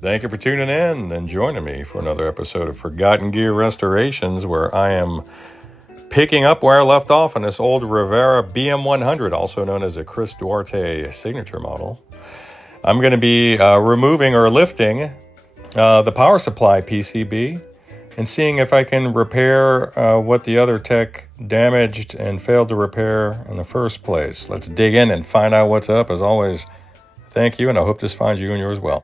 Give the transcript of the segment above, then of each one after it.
Thank you for tuning in and joining me for another episode of Forgotten Gear Restorations, where I am picking up where I left off on this old Rivera BM-100, also known as a Chris Duarte signature model. I'm going to be removing or lifting the power supply PCB and seeing if I can repair what the other tech damaged and failed to repair in the first place. Let's dig in and find out what's up. As always, thank you, and I hope this finds you and yours well.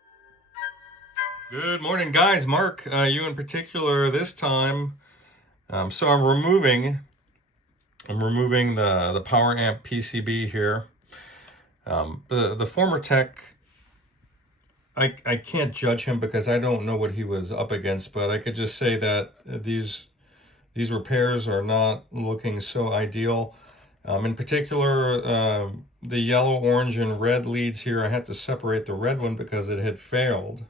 Good morning, guys. Mark, you in particular this time. So I'm removing the Poweramp PCB here. The former tech, I can't judge him because I don't know what he was up against, but I could just say that these repairs are not looking so ideal. In particular, the yellow, orange, and red leads here, I had to separate the red one because it had failed.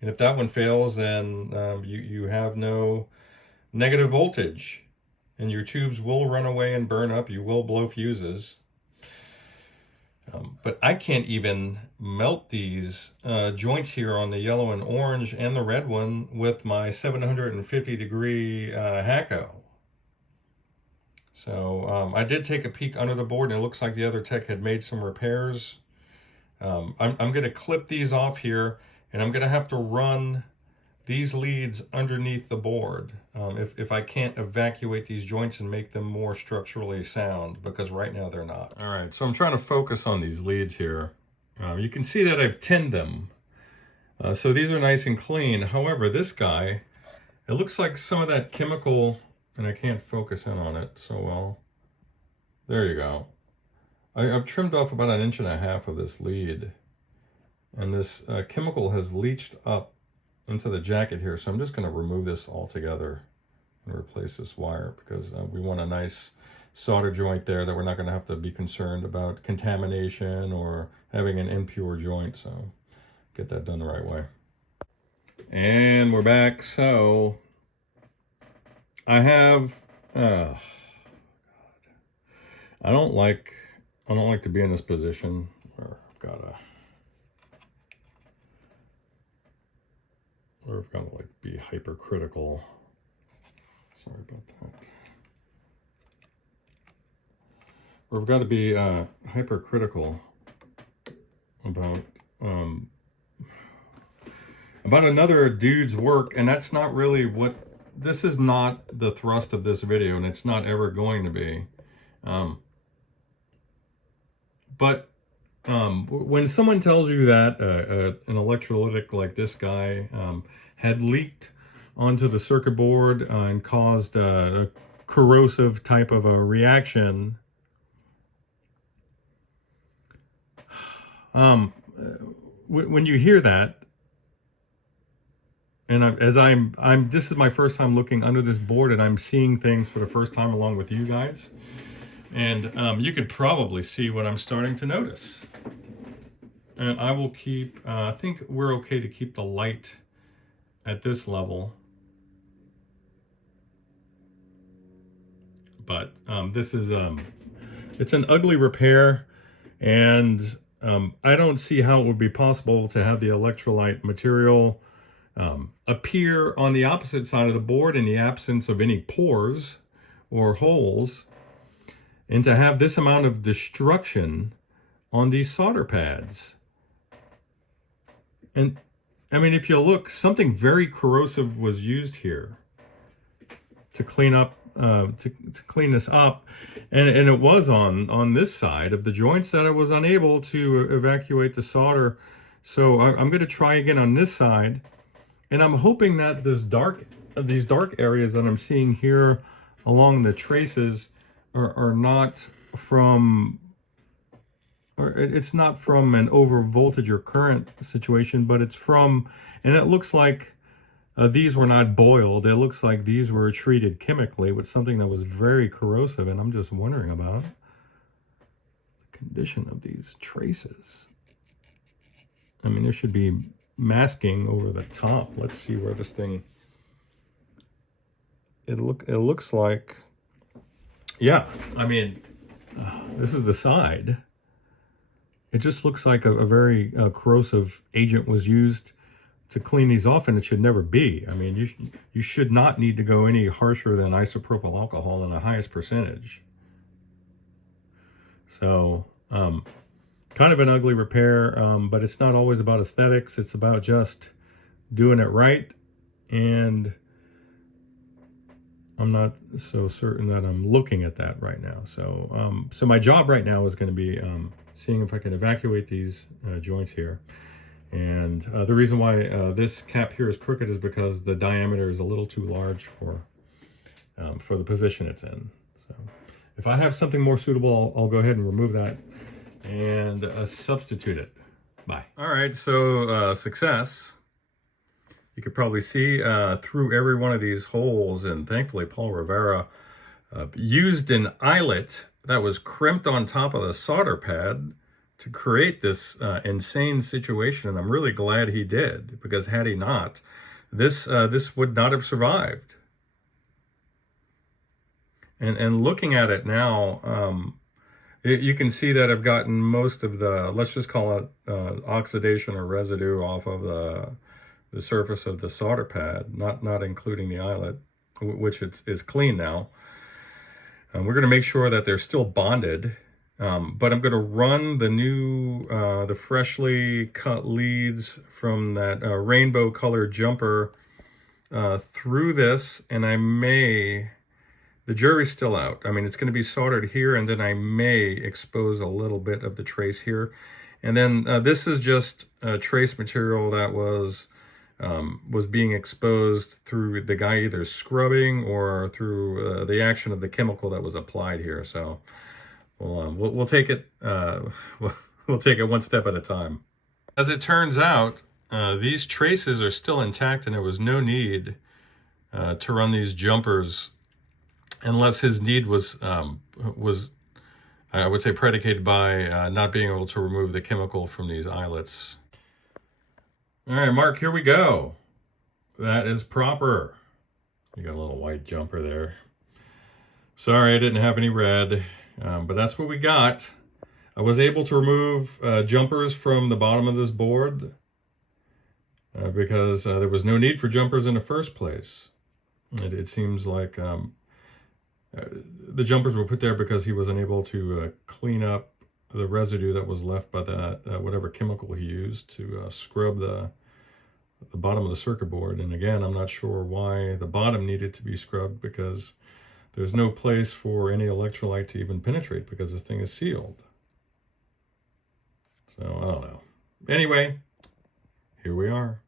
And if that one fails, then you have no negative voltage, and your tubes will run away and burn up. You will blow fuses. But I can't even melt these joints here on the yellow and orange and the red one with my 750 degree Hakko. So I did take a peek under the board, and it looks like the other tech had made some repairs. I'm going to clip these off here, and I'm going to have to run these leads underneath the board if I can't evacuate these joints and make them more structurally sound, because right now they're not. All right, so I'm trying to focus on these leads here. You can see that I've tinned them. So these are nice and clean. However, this guy, it looks like some of that chemical, and I can't focus in on it so well. There you go. I've trimmed off about 1.5 inches of this lead. And this chemical has leached up into the jacket here, so I'm just going to remove this altogether and replace this wire, because we want a nice solder joint there that we're not going to have to be concerned about contamination or having an impure joint. So get that done the right way. And we're back. So I have I don't like to be in this position where I've got to like be hypercritical. Sorry about that. Or I've got to be hypercritical about another dude's work, and that's not really what this is. Not the thrust of this video, and it's not ever going to be. But when someone tells you that an electrolytic like this guy had leaked onto the circuit board and caused a corrosive type of a reaction, when you hear that, and this is my first time looking under this board, and I'm seeing things for the first time along with you guys. And you could probably see what I'm starting to notice. And I will keep, I think we're okay to keep the light at this level. But this is, it's an ugly repair, and I don't see how it would be possible to have the electrolyte material appear on the opposite side of the board in the absence of any pores or holes, and to have this amount of destruction on these solder pads. And I mean, if you look, something very corrosive was used here to clean up, to clean this up, and it was on this side of the joints that I was unable to evacuate the solder. So I'm going to try again on this side, and I'm hoping that these dark areas that I'm seeing here along the traces are not from, or it's not from an over voltage or current situation, but it's from, and it looks like these were not boiled. It looks like these were treated chemically with something that was very corrosive, and I'm just wondering about the condition of these traces. I mean, there should be masking over the top. Let's see where this thing, it looks like, yeah, I mean, this is the side. It just looks like a very corrosive agent was used clean these off, and it should never be. I mean, you should not need to go any harsher than isopropyl alcohol in the highest percentage. So, kind of an ugly repair, but it's not always about aesthetics. It's about just doing it right, and I'm not so certain that I'm looking at that right now. So, so my job right now is going to be seeing if I can evacuate these joints here. And the reason why this cap here is crooked is because the diameter is a little too large for the position it's in. So if I have something more suitable, I'll go ahead and remove that and substitute it. Bye. All right, so success. You could probably see through every one of these holes, and thankfully Paul Rivera used an eyelet that was crimped on top of the solder pad to create this insane situation, and I'm really glad he did, because had he not, this would not have survived. And looking at it now, you can see that I've gotten most of the, let's just call it oxidation or residue off of the surface of the solder pad, not including the eyelet, which is clean now. We're going to make sure that they're still bonded. But I'm going to run the new, the freshly cut leads from that rainbow colored jumper through this, and I may, the jury's still out. I mean, it's going to be soldered here, and then I may expose a little bit of the trace here. And then this is just trace material that was being exposed through the guy either scrubbing or through the action of the chemical that was applied here. So we'll take it. We'll take it one step at a time. As it turns out, these traces are still intact, and there was no need to run these jumpers unless his need was I would say predicated by not being able to remove the chemical from these eyelets. All right, Mark, here we go. That is proper. You got a little white jumper there. Sorry, I didn't have any red. But that's what we got. I was able to remove jumpers from the bottom of this board because there was no need for jumpers in the first place. It seems like the jumpers were put there because he was unable to clean up the residue that was left by that whatever chemical he used to scrub the bottom of the circuit board. And again, I'm not sure why the bottom needed to be scrubbed, because there's no place for any electrolyte to even penetrate because this thing is sealed. So I don't know. Anyway, here we are.